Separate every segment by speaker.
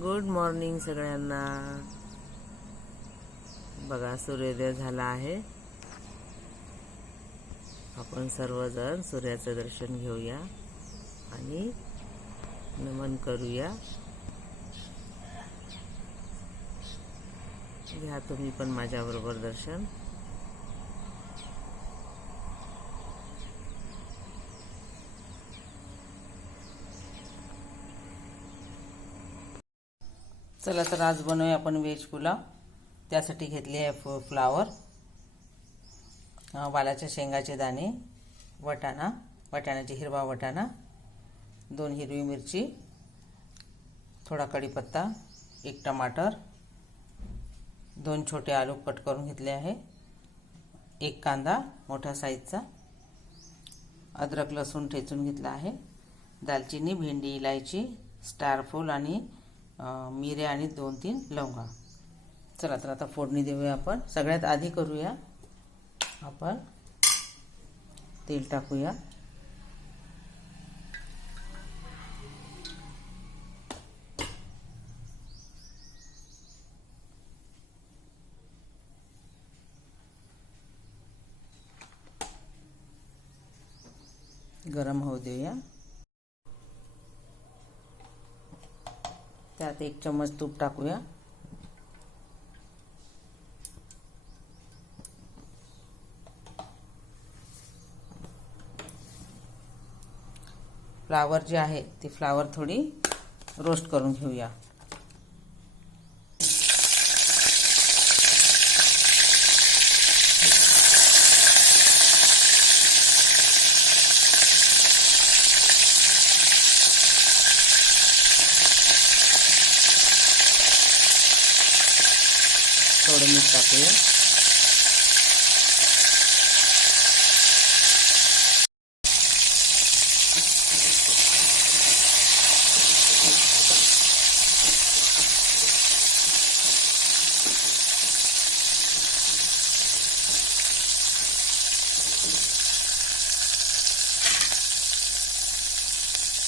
Speaker 1: Good morning सगळ्यांना. बघा सूर्योदय झाला आहे. आपण सर्वजण सूर्याचं दर्शन घेऊया आणि नमन करूया. घ्या तुम्ही पण माझ्याबरोबर दर्शन. चला तर आज बनवूया आपण व्हेज पुलाव. त्यासाठी घेतली आहे फ फ्लावर वालाच्या शेंगाचे दाणे वटाणा वटाण्याची हिरवा वटाणा दोन हिरवी मिरची थोडा कढीपत्ता एक टमाटर दोन छोटे आलू कट करून घेतले आहे एक कांदा मोठ्या साईजचा अद्रक लसूण ठेचून घेतला आहे दालचिनी भेंडी इलायची स्टारफूल आणि अं, मिरे आणि दोन तीन लवंगा. चला तर आता फोडणी देऊया आपण. सगळ्यात आधी करूया आपण तेल टाकूया. गरम होऊ देऊया. त्यात एक चम्मच तूप टाकूया. फ्लावर जे आहे ती फ्लावर थोडी रोस्ट करून घेऊया. मीठ टाकूया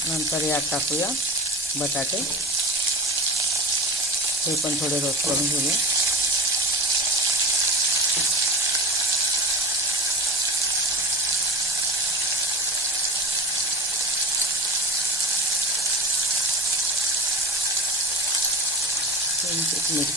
Speaker 1: नंतर यात टाकूया बटाटे हे पण थोडे रोस्ट करून घेऊया मीठ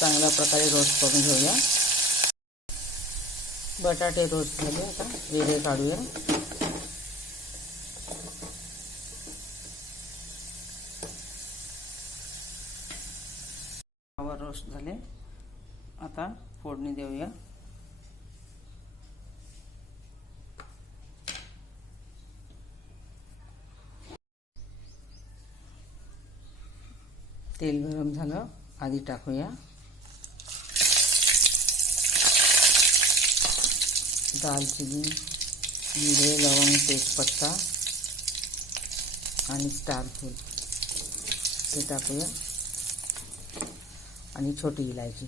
Speaker 1: चांगल्या प्रकारे रोस्ट करून घेऊया. बटाटे रोस्ट झाले आता. वेगळे काढूया. फ्लावर रोस्ट झाले. आता फोडणी देऊया. तेल गरम झालं. आधी टाकूया. दालचिनी जिरे लवंग तेजपत्ता आणि स्टारफूल ते टाकूया. आणि छोटी इलायची.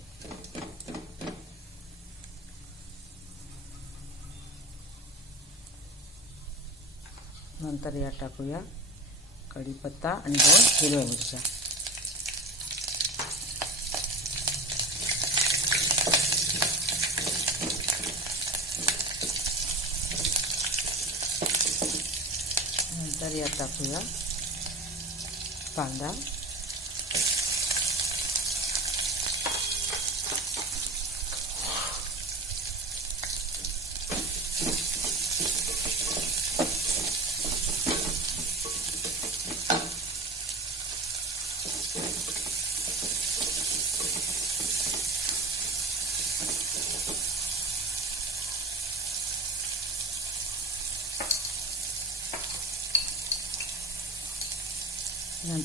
Speaker 1: नंतर या टाकूया कढीपत्ता आणि दोन हिरव्या मिरच्या नंतर यात टाकूया कांदा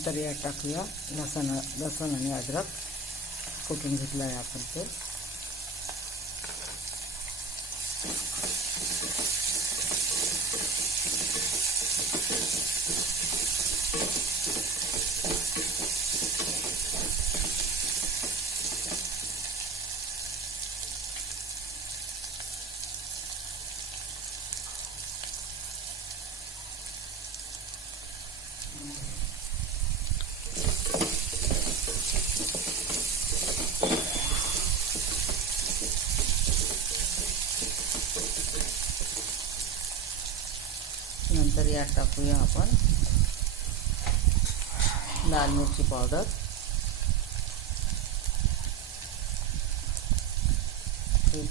Speaker 1: नंतर यात टाकूया. लसण लसूण आणि अद्रक कुठून घेतलं आहे आपण ते? यात टाकूया आपण. लाल मिरची पावडर. एक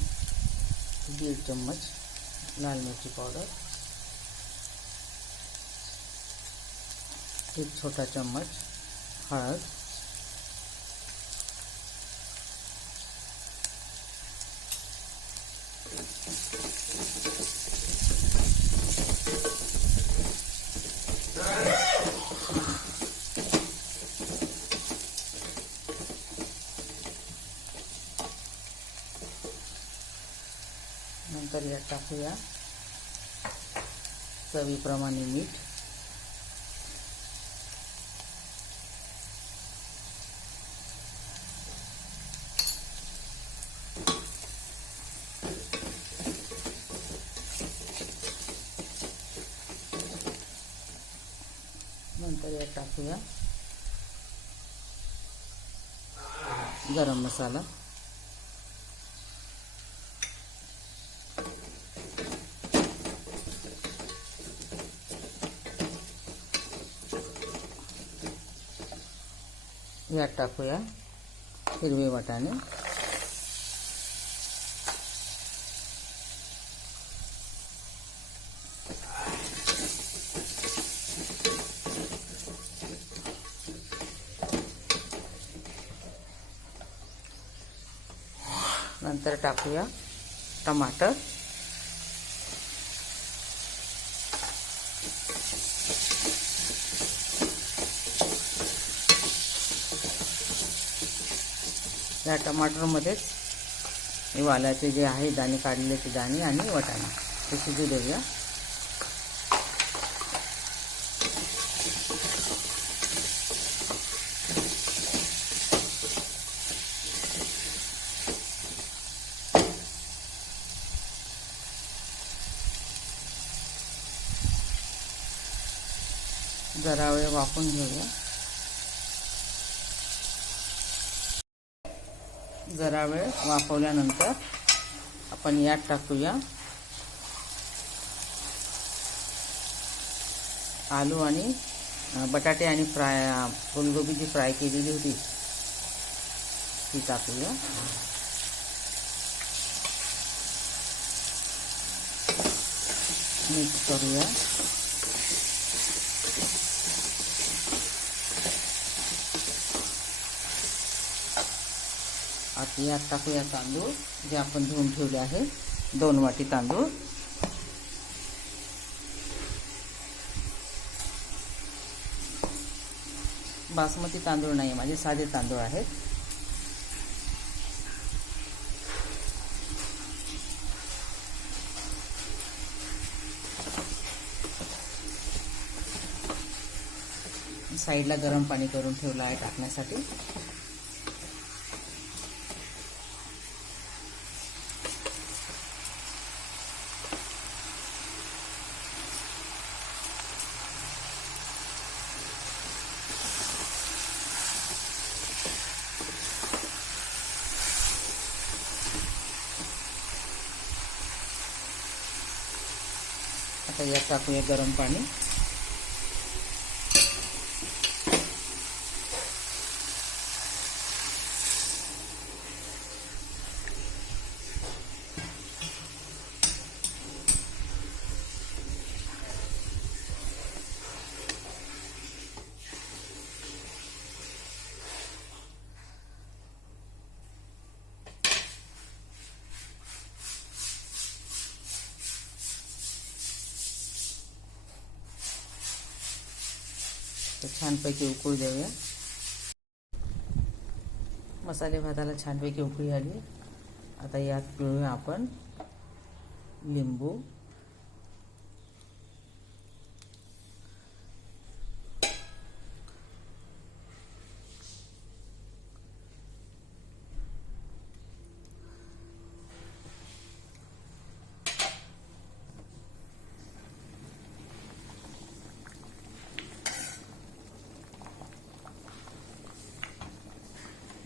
Speaker 1: दीड चम्मच लाल मिरची पावडर. एक छोटा चम्मच हळद. नंतर यात टाकूया चवीप्रमाणे मीठ नंतर यात टाकूया गरम मसाला यात टाकूया हिरवे वाटाणे नंतर टाकूया टमाटर। या टमाटरमध्येच हे वालाचे जे आहे दाणे काढलेले ते दाणे आणि वाटाणे. ते शिजू देऊया. जरा वेळ वाफून घेऊया. जरा वेळ वाफवल्यानंतर आपण यात टाकूया. आलू आणि बटाटे आणि फ्राय फुलगोबी जी फ्राय केलेली होती ती टाकूया. मिक्स करूया. आता यात टाकूया तांदूळ जे आपण धुवून ठेवले आहे दोन वाटी तांदूळ. बासमती तांदूळ नाही माझे साधे तांदूळ आहेत. साईडला गरम पाणी करून ठेवलं आहे टाकण्यासाठी. आता यात टाकूया गरम पाणी तर छानपैकी उकळू देऊया. मसाले भाताला छानपैकी उकळी आली. आता यात पिळूया आपण लिंबू.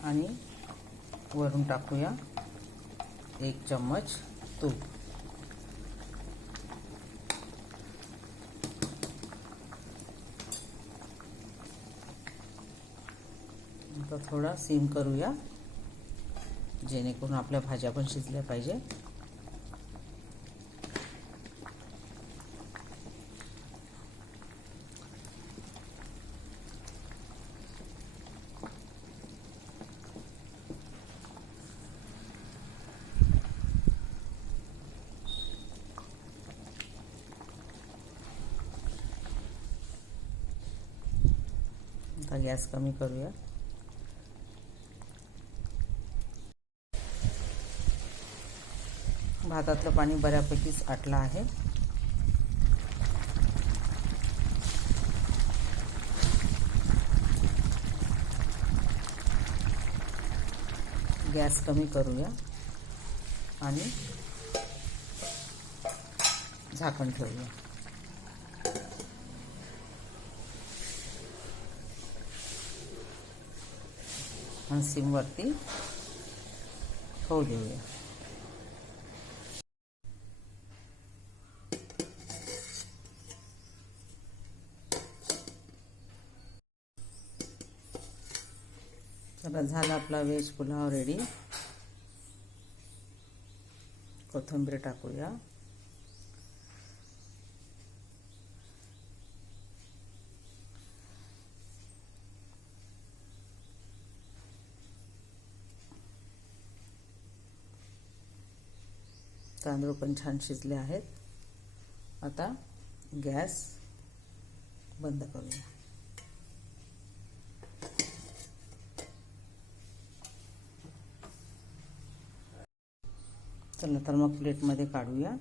Speaker 1: आणि वरून टाकूया. एक चम्मच तूप. थोडा सिम करूया जेणेकरून आपल्या भाज्या पण शिजल्या पाहिजे आता गॅस कमी करूया. भातातलं पाणी बऱ्यापैकीच आटलं आहे. गॅस कमी करूया आणि झाकण ठेवूया. आणि सिमवरती होऊ देऊया. चला झाला आपला व्हेज पुलाव रेडी कोथिंबीर टाकूया. तांदूळ पण छान शिजले आहेत. आता गॅस बंद करूया. चला तर मग प्लेटमध्ये काढूया.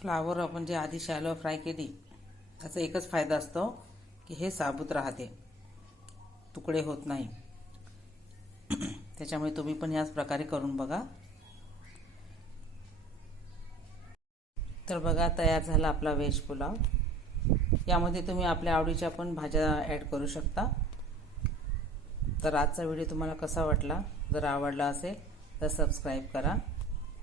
Speaker 1: फ्लावर आपण जे आधी शॅलो फ्राय केली त्याचा एकच फायदा असतो की हे साबूत राहते. तुकडे होत नाही. त्याच्यामुळे तुम्ही पण याच प्रकारे करून बघा. तर बघा तयार झाला आपला व्हेज पुलाव. यामध्ये तुम्ही आपल्या आवडीच्या पण भाज्या ॲड करू शकता. तर आजचा व्हिडिओ तुम्हाला कसा वाटला? जर आवडला असेल तर सबस्क्राईब करा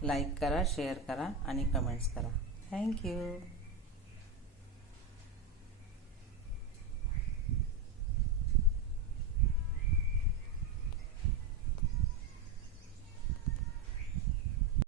Speaker 1: लाईक करा शेअर करा आणि कमेंट्स करा. Thank you.